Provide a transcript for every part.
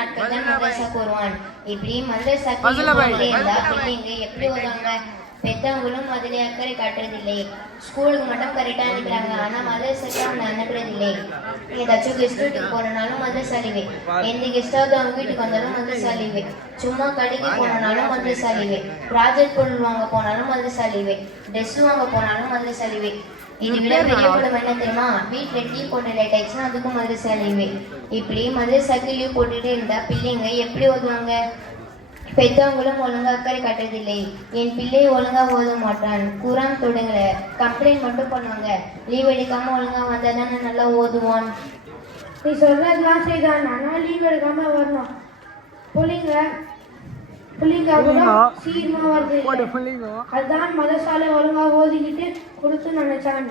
நாட்கள் தான் மதரசாக்கு வருவான். இப்படி மதரசாக்கு இருந்தா பிள்ளைங்க எப்படி வருவாங்க? பெற்றவங்களும் அதிலே அக்கறை காட்டுறதில்லை. ஸ்கூலுக்கு மட்டும் கரெக்டாக அனுப்புறாங்க, ஆனால் மதரசாக்கு அவங்க அனுப்புறதில்லை. ஏதாச்சும் கெஸ்ட் வீட்டுக்கு போனாலும் மதரசா லீவு, எந்த கெஸ்டாவது அவங்க வீட்டுக்கு வந்தாலும் மதரசா லீவு, சும்மா கடைக்கு போனாலும் மதரசா லீவு, ப்ராஜெக்ட் பொருள் வாங்க போனாலும் மதரசா லீவு, ட்ரெஸ் வாங்க போனாலும் மதரசா லீவு. இது விட பெரிய குடும்பம் என்ன தெரியுமா? வீட்டில் டீ போட்டு லேட் ஆயிடுச்சுன்னா அதுக்கும் மதரசா லீவு. இப்படி மதரசாக்கு லீவ் போட்டுட்டே இருந்தா பிள்ளைங்க எப்படி ஓதுவாங்க? பெற்றவங்களும் ஒழுங்கா அக்கறை காட்டுறதில்லை. என் பிள்ளை ஒழுங்கா ஓத மாட்டான், குரான் தொடங்கல, கம்ப்ளைண்ட் மட்டும் பண்ணுவாங்க. லீவ் எடுக்காம ஒழுங்கா வந்தா தானே நல்லா ஓதுவான். நீ சொல்றதுலாம் சரிதான், ஆனால் லீவ் எடுக்காம வரணும். புள்ளிங்க சீக்கிரமா வருது. அதுதான் மதரசாலை ஒழுங்கா ஓதிக்கிட்டு கொடுத்து நினைச்சான்.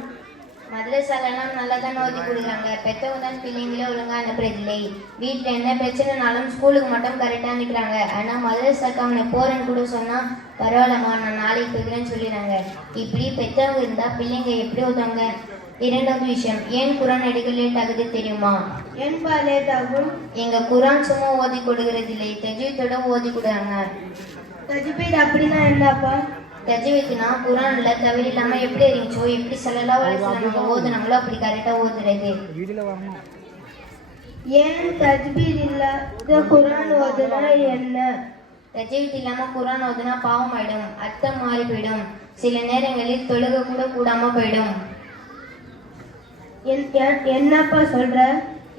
மதரசாலாம் நல்லா தான் ஓதி கொடுக்குறாங்க, பெற்றவங்க தான் பிள்ளைங்களே ஒழுங்கா அனுப்புறதில்லை. வீட்டில் என்ன பிரச்சனைனாலும் ஸ்கூலுக்கு மட்டும் கரெக்டாக அனுப்புறாங்க. ஆனால் மதரசாக்கு அவனை போறேன்னு கூட சொன்னா பரவாயில்லம்மா நான் நாளைக்கு போய்க்கிறேன்னு சொல்லிடுறாங்க. இப்படி பெற்றவங்க இருந்தா பிள்ளைங்க எப்படி ஓதுவாங்க? இரண்டாவது விஷயம், ஏன் குரான் எடுக்க லேட் ஆகுது தெரியுமா? ஏன்பா லேட் ஆகும்? எங்க குரான் சும்மா ஓதி கொடுக்கறதில்லை, தஜ்வீதோட ஓதி கொடுறாங்க. தஜ்வீத் அப்படின்னா என்னப்பா? தஜ்வீத்னா குரான்ல தவறு இல்லாம எப்படி இருந்துச்சோ, எப்படி ஸல்லல்லாஹு அலைஹி வஸல்லம் ஓதுனாங்களோ அப்படி கரெக்டா ஓதுறது. ஏன் தஜ்வீத் இல்லாத குரான் ஓதுனா என்ன? தஜ்வீத் இல்லாம குரான் ஓதுனா பாவம் ஆயிடும், அர்த்தம் மாறி போயிடும், சில நேரங்களில் தொழுக கூட கூடாம போயிடும். என்னப்பா சொல்ற?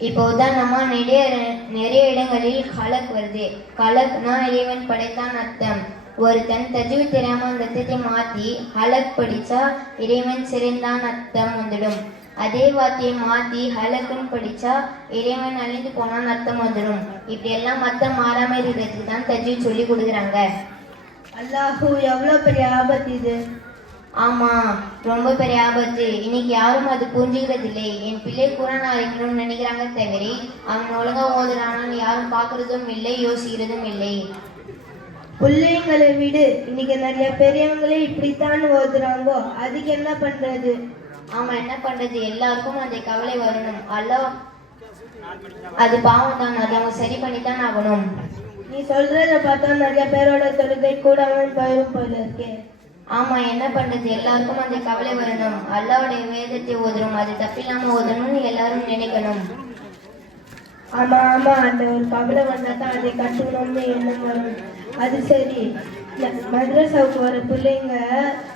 இப்போ உதாரணமா நிறைய இடங்களில் கலக் வருது. கலக்னா இறைவன் படைத்தான் அர்த்தம். ஒருத்தன் தஜ்வீத் தெரியாம அந்த அர்த்தத்தை மாத்தி ஹலக் படிச்சா இறைவன் சிறந்தான் அர்த்தம் வந்துடும். அதே வார்த்தையை மாத்தி ஹலக்குன்னு படிச்சா இறைவன் அழிந்து போனான்னு அர்த்தம் வந்துடும். இப்படி எல்லாம் அர்த்தம் மாறாம இருக்கிறதுக்கு தான் தஜ்வீத் சொல்லி கொடுக்குறாங்க. அல்லாஹூ, எவ்வளவு பெரிய ஆபத்து இது! ஆமா, ரொம்ப பெரிய ஆபத்து. இன்னைக்கு யாரும் அது புரிஞ்சுக்கிறது இல்லை. என் பிள்ளை குரான் அறிக்கணும்னு நினைக்கிறாங்க தவிர அவன் ஒழுங்கா ஓதுறானான்னு யாரும் பாக்குறதும் இல்லை, யோசிக்கிறதும் இல்லை. பிள்ளைங்களை விடு, இன்னைக்கு நிறைய பெரியவங்களே இப்படித்தான் ஓதுறாங்கோ, அதுக்கு என்ன பண்றது? ஆமா, என்ன பண்றது? எல்லாருக்கும் அந்த கவலை வரணும். அல்லாஹ் அது பாவம் தான், அதை அவங்க சரி பண்ணித்தான் ஆகணும். நீ சொல்றத பார்த்தா நிறைய பேரோட தொழுகை கூட போயிரும் போல இருக்கே. ஆமா, என்ன பண்றது? எல்லாருக்கும் அந்த கவலை வரணும். அல்லாஹ்வுடைய வேதத்தை ஓதுறோம், அது தப்பில்லாம ஓதணும்னு எல்லாரும் நினைக்கணும். ஆமா ஆமா, அந்த ஒரு கவலை வந்தா தான் அதை கட்டணும்னு எண்ணம் வரும். அது சரி, மதரசாவுக்கு வர பிள்ளைங்க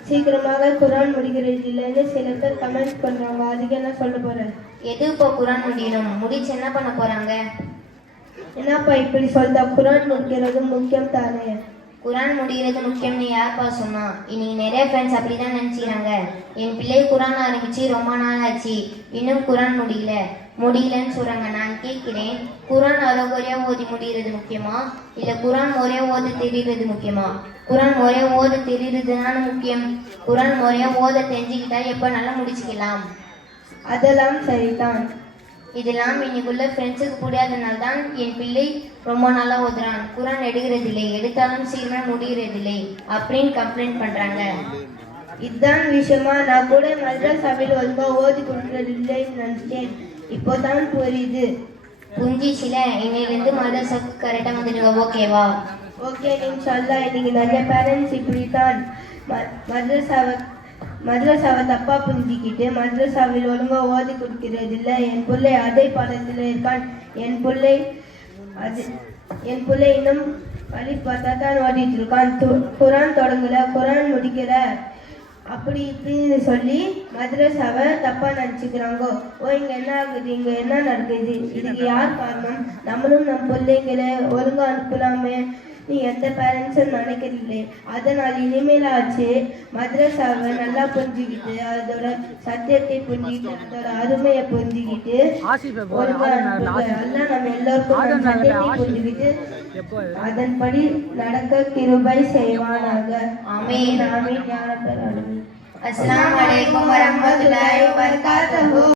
சீக்கிரமாக குரான் முடிக்கிறது இல்லைன்னு சில பேர் கமெண்ட் பண்றாங்க, அதுக்கு என்ன சொல்ல போற? எது இப்போ குரான் முடியணும், முடிச்சு என்ன பண்ண போறாங்க? என்னப்பா இப்படி சொல்றா? குரான் முடிக்கிறது முக்கியம் தானே. குரான் முடிகிறது முக்கியம்னு யார்ப்பா சொன்னா? இன்னைக்கு நிறைய ஃப்ரெண்ட்ஸ் அப்படிதான் நினைச்சுக்கிறாங்க. என் பிள்ளை குரான் ஆரம்பிச்சு ரொம்ப நாள் ஆச்சு, இன்னும் குரான் முடியலன்னு சொல்றாங்க. நான் கேட்கிறேன், குரான் அறகுறையா ஓதி முடிகிறது முக்கியமா, இல்ல குரான் முறையா ஓத தெரிகிறது முக்கியமா? குரான் முறையா ஓத தெரிகிறதுனால முக்கியம். குரான் முறையா ஓத தெரிஞ்சுக்கிட்டா எப்ப நல்லா முடிச்சுக்கலாம். அதெல்லாம் சரிதான். இதெல்லாம் இன்னைக்குள்ள ஃப்ரெண்ட்ஸுக்கு புரியாதனால தான் என் பிள்ளை ரொம்ப நாளா ஓதுறான், குரான் எடுக்கிறதில்லை, எடுத்தாலும் சீக்கிரம் முடிகிறதில்லை அப்படின்னு கம்ப்ளைண்ட் பண்றாங்க. இதுதான் விஷயமா? நான் கூட மதரசாவில் ஒழுங்கா ஓதி கொடுக்கறது இல்லைன்னு நினைச்சேன், இப்போதான் புரியுது. புரிஞ்சிச்சுல, இன்னையிலிருந்து மதரசாக்கு கரெக்டா வந்துடுங்க, ஓகேவா? ஓகே இன்ஷால்லா. இன்னைக்கு நிறைய பேரண்ட்ஸ் இப்படித்தான் மதரசாவை தப்பா புரிஞ்சிக்கிட்டு மதரசாவில் ஒழுங்கா ஓதி கொடுக்கிறது இல்லை. என் பிள்ளை அதே பாடத்தில் இருக்கான், என் பிள்ளை இன்னும் வழி பார்த்தா தான் ஓடிட்டு இருக்கான், குரான் தொடங்கல, குரான் முடிக்கிற, அப்படி இப்படின்னு சொல்லி மதரசாவை தப்பா நினைச்சுக்கிறாங்கோ. இங்க என்ன ஆகுது, இங்க என்ன நடக்குது, இதுக்கு யார் காரணம்? நம்மளும் நம் பிள்ளைங்களை ஒழுங்கா அனுப்பலாமே நீ எந்த பேரண்ட்ஸும் நினைக்கிறீங்களே. அதனால் இனிமேலாச்சு மதரசாவை நல்லா புரிஞ்சுக்கிட்டு அதோட சத்தியத்தை புரிஞ்சுக்கிட்டு அதோட அருமையை புரிஞ்சுக்கிட்டு ஒழுங்கா அனுப்புங்க. எல்லாம் நம்ம எல்லோருக்கும் சத்தியத்தை புரிஞ்சுக்கிட்டு அதன்படி நடக்க கிருபை செய்வானாக. ஆமீன் ஆமீன் யா ரப்பல் ஆலமீன். அஸ்ஸலாமு அலைக்கும் வரஹ்மத்துல்லாஹி வபரகாத்துஹு.